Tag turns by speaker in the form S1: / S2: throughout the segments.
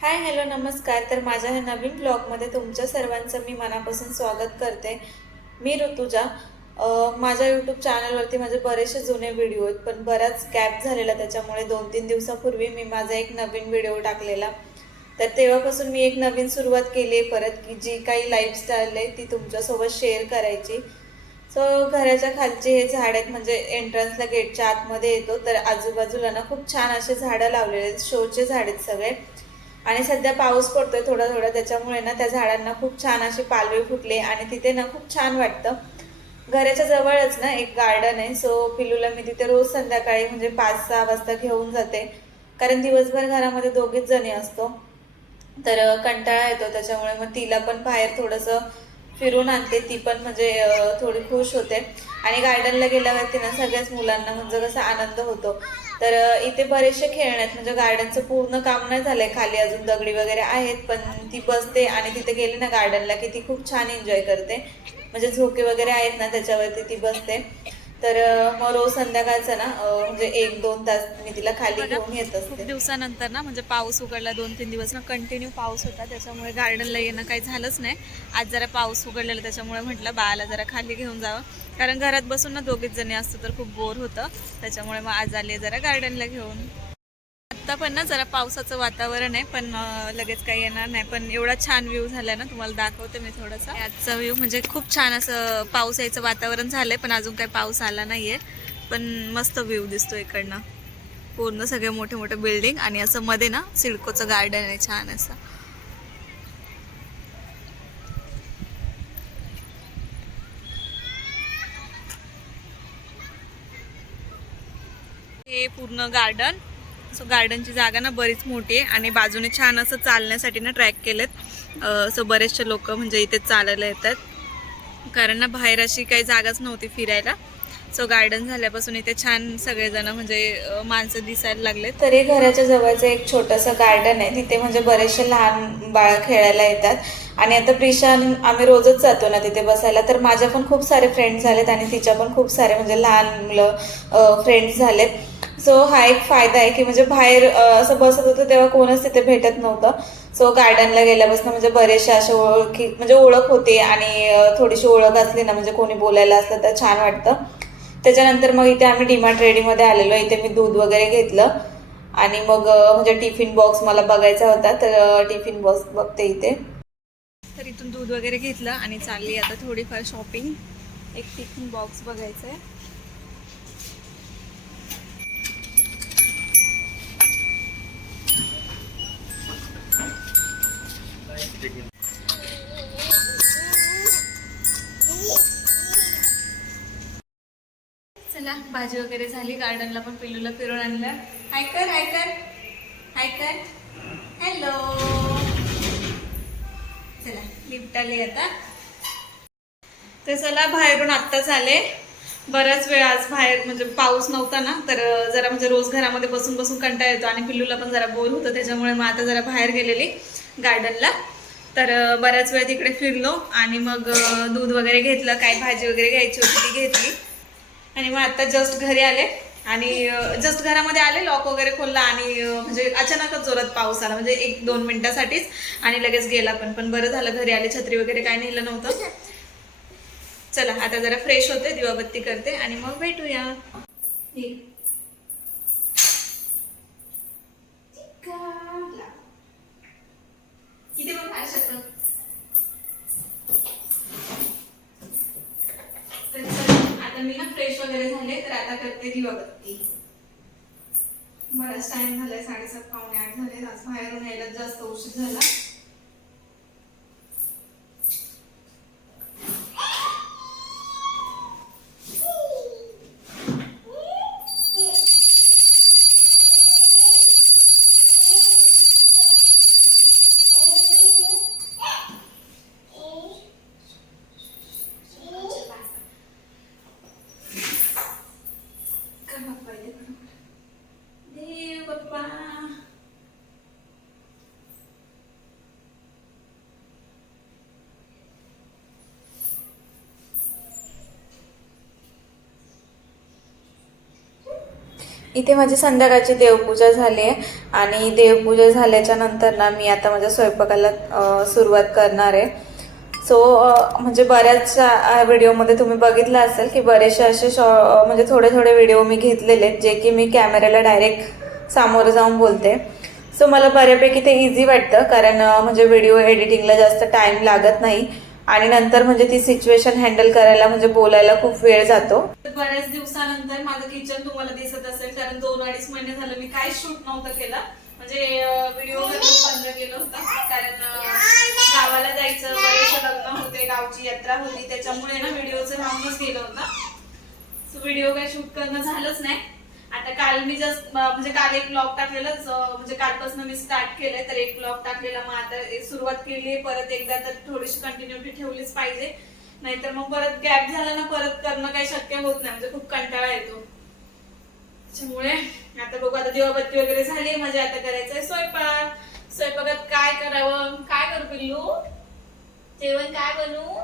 S1: Hi hello नमस्कार. तर माझ्या ह्या नवीन ब्लॉगमध्ये तुमच्या सर्वांचं मी मनापासून स्वागत करते. मी ऋतुजा. माझ्या यूट्यूब चॅनलवरती माझे बरेचसे जुने व्हिडिओ आहेत पण बराच गॅप झालेला त्याच्यामुळे दोन तीन दिवसापूर्वी मी माझा एक नवीन व्हिडिओ टाकलेला. तर तेव्हापासून मी एक नवीन सुरुवात केली आहे परत की जी काही लाईफस्टाईल आहे ती तुमच्यासोबत शेअर करायची. सो घराच्या खालचे हे झाड आहेत म्हणजे एंट्रन्सला गेटच्या आतमध्ये येतो. तर आजूबाजूला ना खूप छान असे झाडं लावलेले आहेत. शोचे झाड आहेत सगळे. आणि सध्या पाऊस पडतोय थोडा थोडा त्याच्यामुळे ना त्या झाडांना खूप छान असे पालवे फुटले आणि तिथे ना खूप छान वाटतं. घराच्या जवळच ना एक गार्डन आहे सो पिलूला मी तिथे रोज संध्याकाळी म्हणजे पाच सहा वाजता घेऊन जाते. कारण दिवसभर घरामध्ये दोघीच जणी असतो. तर कंटाळा येतो त्याच्यामुळे मग तिला पण बाहेर थोडंसं फिरून आणते ती पण म्हणजे थोडी खुश होते. आणि गार्डनला गेल्यावरती ना सगळ्याच मुलांना म्हणजे कसा आनंद होतो. तर इथे बरेचसे खेळणे आहेत. म्हणजे गार्डनचं पूर्ण काम नाही झालंय खाली. अजून दगडी वगैरे आहेत पण ती बसते आणि तिथे गेली ना गार्डनला की ती खूप छान एन्जॉय करते. म्हणजे झोके वगैरे आहेत ना त्याच्यावरती ती बसते. तर मग रोज संध्याकाळचं ना म्हणजे एक दोन तास मी तिला खाली घेऊन येत
S2: खूप
S1: असते
S2: दिवसानंतर ना म्हणजे पाऊस उघडला दोन तीन दिवस ना कंटिन्यू पाऊस होता. त्याच्यामुळे गार्डनला येणं काही झालंच नाही. आज जरा पाऊस उघडलेला त्याच्यामुळे म्हटलं बाळाला जरा खाली घेऊन जावं. कारण घरात बसून ना दोघीच जणी असतो तर खूप बोर होतं. त्याच्यामुळे मग आज आले जरा गार्डनला घेऊन. आत्ता पण ना जरा पावसाचं वातावरण आहे पण लगेच काही येणार नाही. पण एवढा छान व्ह्यू झालाय ना तुम्हाला दाखवते मी थोडासा. आजचा व्ह्यू म्हणजे खूप छान असं पाऊस यायचं वातावरण झालंय पण अजून काही पाऊस आला नाहीये. पण मस्त व्ह्यू दिसतो इकडनं. पूर्ण सगळे मोठे मोठे बिल्डिंग आणि असं मध्ये ना सिडकोचं गार्डन आहे छान असं. हे पूर्ण गार्डन सो गार्डनची जागा ना बरीच मोठी आहे आणि बाजूने छान असं चालण्यासाठी ना ट्रॅक केलेत. सो बरेचसे लोक म्हणजे इथे चालायला येतात. कारण ना बाहेर अशी काही जागाच नव्हती फिरायला. सो गार्डन झाल्यापासून इथे छान सगळेजण म्हणजे माणसं दिसायला लागलेत
S1: तरी घराच्या जवळचं एक छोटंसं गार्डन आहे. तिथे म्हणजे बरेचसे लहान बाळ खेळायला येतात. आणि आता प्रिशा आम्ही रोजच जातो ना तिथे बसायला. तर माझ्या पण खूप सारे फ्रेंड्स झालेत आणि तिच्या पण खूप सारे म्हणजे लहान मुलं फ्रेंड्स झालेत. सो हा एक फायदा आहे की म्हणजे बाहेर असं बसत होतं तेव्हा कोणच तिथे भेटत नव्हतं. सो गार्डनला गेल्यापासून म्हणजे बरेचसे असे ओळखी म्हणजे ओळख होते आणि थोडीशी ओळख असली ना म्हणजे कोणी बोलायला असलं तर छान वाटतं. त्याच्यानंतर मग इथे आम्ही डिमार्ट रेडीमध्ये आलेलो. इथे मी दूध वगैरे घेतलं. आणि मग म्हणजे टिफिन बॉक्स मला बघायचा होता तर टिफिन बॉक्स बघते इथे.
S2: तर इथून दूध वगैरे घेतलं आणि चालली आता थोडीफार शॉपिंग एक टिफिन बॉक्स बघायचं आहे चला भाजी वगैरे झाली. गार्डनला पण पिल्लूला फिरून आणलं. हाय कर हाय हॅलो चला लिफ्ट आली आता. तर चला बाहेरून आत्ताच आले बराच वेळ आज बाहेर म्हणजे पाऊस नव्हता ना तर जरा म्हणजे रोज घरामध्ये बसून बसून कंटाळा येतो आणि पिल्लूला पण जरा बोर होतं त्याच्यामुळे मग आता जरा बाहेर गेलेली गार्डनला. तर बऱ्याच वेळ तिकडे फिरलो आणि मग दूध वगैरे घेतलं काही भाजी वगैरे घ्यायची होती ती घेतली. आणि मग आता जस्ट घरी आले. आणि जस्ट घरामध्ये आले लॉक वगैरे खोलला आणि म्हणजे अचानकच जोरात पाऊस आला म्हणजे एक दोन मिनिटासाठीच. आणि लगेच गेला पण पण बरं झालं घरी आले छत्री वगैरे काय नेलं नव्हतं. चला आता जरा फ्रेश होते दिवाबत्ती करते आणि मग भेटूया. किती पण खाऊ शकतो. आता मी ना फ्रेश वगैरे झाले तर आता करते दिवाबत्ती बराच टाइम झालाय साडेसात पावणे आठ झाले. आज बाहेरून यायला जास्त उशीर झाला कर बाप्पा इथे कर. देव बाप्पा
S1: इथे माझी संध्याकाळची देवपूजा झाली आहे. आणि देवपूजा झाल्याच्यानंतर ना मी आता माझ्या स्वयंपाकाला सुरुवात करणार आहे. सो म्हणजे बऱ्याचशा व्हिडिओमध्ये तुम्ही बघितलं असेल की बरेचसे असे शॉ म्हणजे थोडे थोडे व्हिडिओ मी घेतलेले आहेत जे की मी कॅमेऱ्याला डायरेक्ट सामोरं जाऊन बोलते. सो मला बऱ्यापैकी ते इझी वाटतं कारण म्हणजे व्हिडिओ एडिटिंगला जास्त टाईम लागत नाही. आणि नंतर म्हणजे ती सिच्युएशन हँडल करायला म्हणजे बोलायला खूप वेळ जातो.
S2: तर बऱ्याच दिवसानंतर माझं किचन तुम्हाला दिसत असेल कारण दोन अडीच महिने झालं मी काही शूट नव्हतं केलं. म्हणजे व्हिडिओ बंद केलं होतं. कारण गावाला जायचं बरेचसे लग्न होते गावची यात्रा होती त्याच्यामुळे ना व्हिडिओचं राहूनच गेलं होतं. व्हिडिओ काही शूट करणं झालंच नाही. आता काल मी जस्ट म्हणजे काल एक ब्लॉग टाकलेलाच म्हणजे कालपासून मी स्टार्ट केलंय तर एक ब्लॉग टाकलेला. मग आता एक सुरुवात केली परत एकदा तर थोडीशी कंटिन्युटी ठेवलीच पाहिजे. नाहीतर मग परत गॅप झाला ना परत करणं काही शक्य होत नाही. म्हणजे खूप कंटाळा येतो. त्याच्यामुळे आता बघू आता दिवाबत्ती वगैरे झाली म्हणजे आता करायचंय. स्वयंपाक स्वयंपाकात काय करावं? काय करू पिल्लू? जेवण काय बनवू?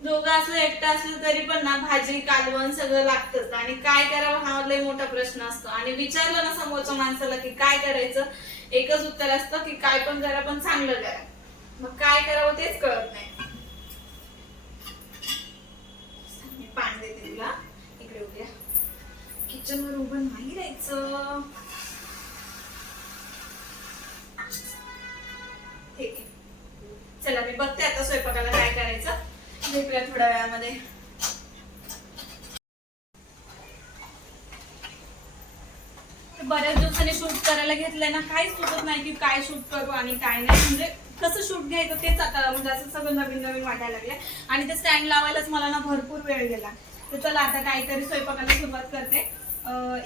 S2: दोघं असलं एकटं असलं तरी पण ना भाजी कालवण सगळं लागतच. आणि काय करावं हा लय मोठा प्रश्न असतो. आणि विचारलं ना समोरच्या माणसाला की काय करायचं? एकच उत्तर असतं की काय पण करा पण चांगलं करा. मग काय करावं तेच कळत नाही. पाणी देते तुला. इकडे उद्या किचन वर उभं नाही राहायचं. थोड्या वेळामध्ये बऱ्याच दिवसांनी शूट करायला घेतलंय ना काहीच सुचत नाही की काय शूट करू आणि काय नाही. म्हणजे कसं शूट घ्यायचं तेच आता म्हणजे असं सगळं नवीन नवीन वाटायला लागले आणि ते स्टँड लावायलाच मला ना भरपूर वेळ गेला. तर चला आता काहीतरी स्वयंपाकाला सुरुवात करते.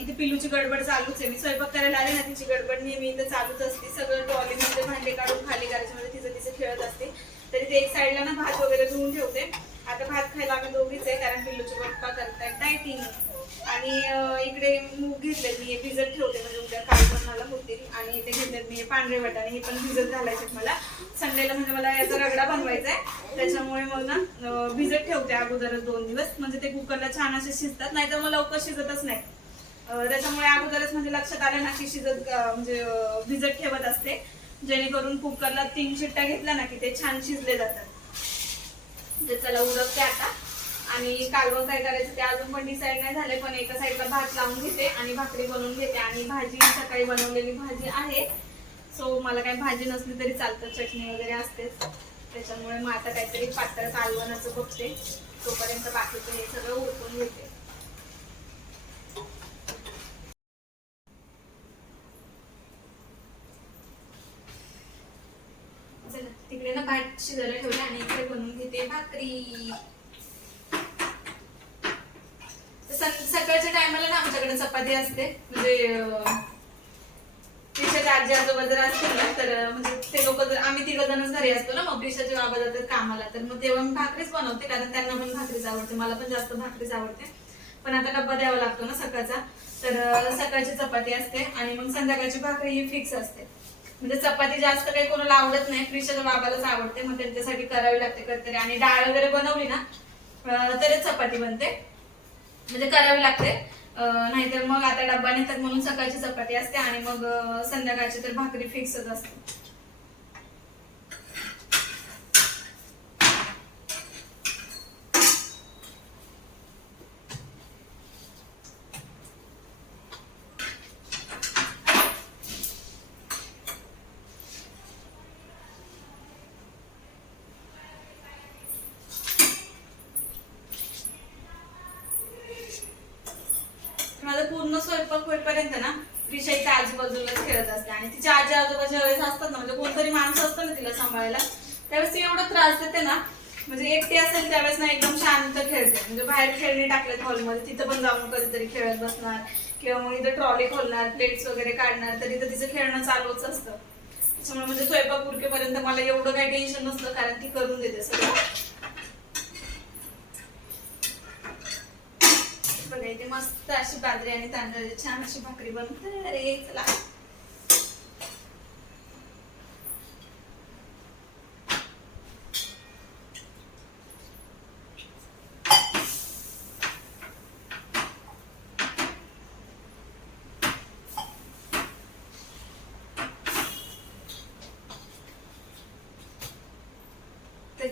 S2: इथे पिलूची गडबड चालूच आहे. मी स्वयंपाक करायला आले ना तिची गडबड नेहमी इथं चालूच असते. सगळं ट्रॉलीमध्ये भांडे काढून खाली करायचे म्हणजे तिचं तिचं खेळत असते. तरी ते एक साईडला ना भात वगैरे धुवून ठेवते. आता भात खायला आम्ही दोघीच आहे कारण पिल्लूचे पप्पा करतायत डायटिंग आणि इकडे मूग घेतले मी भिजत ठेवते म्हणजे उद्या काल मला होतील. आणि ते घेतले मी पांढरे वाटाणे हे पण भिजत घालायचे मला. संडेला म्हणजे मला याचा रगडा बनवायचा आहे त्याच्यामुळे मग ना भिजत ठेवते अगोदरच दोन दिवस. म्हणजे ते कुकरला छान असे शिजतात नाहीतर मग लवकर शिजतच नाही. त्याच्यामुळे अगोदरच म्हणजे लक्षात आलं ना की शिजत म्हणजे भिजत ठेवत असते. जेणेकरून कुकरला तीन शिट्ट्या घेतल्या ना की ते छान शिजले जातात. ते चला उरकते आता. आणि कालवण काय करायचं ते अजून पण डिसाईड नाही झाले पण एका साईडला भात लावून घेते आणि भाकरी बनवून घेते. आणि भाजी सकाळी बनवलेली भाजी आहे. सो मला काही भाजी नसली तरी चालतं. चटणी वगैरे असतेच. त्याच्यामुळे मग आता काहीतरी पात्र कालवणाचं बघते. तोपर्यंत बाकीचं हे सगळं उरकून घेते. तिकडे ना भात शिजायला भाकरी. सकाळच्या टायमाला ना आमच्याकडे चपाती असते. म्हणजे तिच्या आजी आजोबा जर असतील ना तर म्हणजे ते लोक जर आम्ही तिघ जणच घरी असतो ना मग पिशाचे बाबा जातात कामाला. तर मग तेव्हा मी भाकरीच बनवते कारण त्यांना पण भाकरीच आवडते मला पण जास्त भाकरीच आवडते. पण आता डब्बा द्यावा लागतो ना सकाळचा. तर सकाळची चपाती असते आणि मग संध्याकाळची भाकरी ही फिक्स असते. म्हणजे चपाती जास्त काही कोणाला आवडत नाही. क्रिशाच्या बाबालाच आवडते मग त्यांच्यासाठी करावी लागते कधीतरी. आणि डाळ वगैरे बनवली ना अं, तरच चपाती बनते. म्हणजे करावी लागते. नाहीतर मग आता डब्बा नेतात म्हणून सकाळची चपाती असते आणि मग संध्याकाळची तर भाकरी फिक्सच असते. माझा पूर्ण स्वयंपाक होईपर्यंत ना विषय त्या आजूबाजूलाच खेळत असते. आणि तिच्या आजी आजोबा वेळेस असतात ना म्हणजे कोणतरी माणसं असतं ना तिला सांभाळायला त्यावेळेस ती एवढं त्रास देते ना म्हणजे एकटी असेल त्यावेळेस ना एकदम शांत खेळते. म्हणजे बाहेर खेळणी टाकलेत हॉलमध्ये तिथं पण जाऊन कधीतरी खेळत बसणार किंवा मग इथं ट्रॉली खोलणार प्लेट्स वगैरे काढणार तरी तर तिचं खेळणं चालूच असतं. त्याच्यामुळे म्हणजे स्वयंपाक उरकेपर्यंत मला एवढं काही टेन्शन नसतं कारण ती करून देते सगळं. मस्त अशी बाजरी आणि तांदळाची छान अशी भाकरी बनते. अरे चला.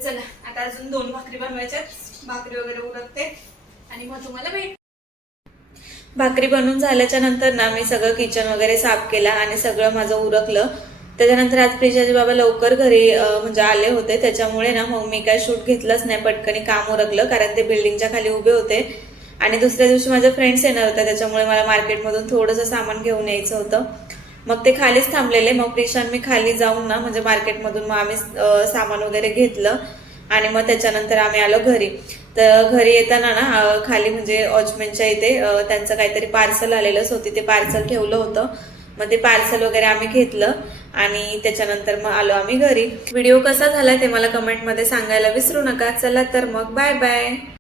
S2: चला आता अजून दोन भाकरी बनवायच्यात. भाकरी वगैरे उडकते आणि मग तुम्हाला भेट
S1: भाकरी बनवून झाल्याच्यानंतर ना मी सगळं किचन वगैरे साफ केला आणि सगळं माझं उरकलं. त्याच्यानंतर आज प्रिशाचे बाबा लवकर घरी म्हणजे आले होते. त्याच्यामुळे ना मग मी काय शूट घेतलंच नाही पटकनी काम उरकलं कारण ते बिल्डिंगच्या खाली उभे होते. आणि दुसऱ्या दिवशी माझ्या फ्रेंड्स येणार होत्या त्याच्यामुळे मला मार्केटमधून थोडंसं सामान घेऊन यायचं होतं. मग ते खालीच थांबलेले. मग प्रिशान मी खाली जाऊन ना म्हणजे मार्केटमधून मग आम्ही सामान वगैरे घेतलं. आणि मग त्याच्यानंतर आम्ही आलो घरी. तर घरी येताना ना खाली म्हणजे वॉचमॅनच्या इथे त्यांचं काहीतरी पार्सल आलेलंच होती. ते पार्सल ठेवलं होतं. मग ते पार्सल वगैरे आम्ही घेतलं आणि त्याच्यानंतर मग आलो आम्ही घरी. व्हिडिओ कसा झाला ते मला कमेंटमध्ये सांगायला विसरू नका. चला तर मग बाय बाय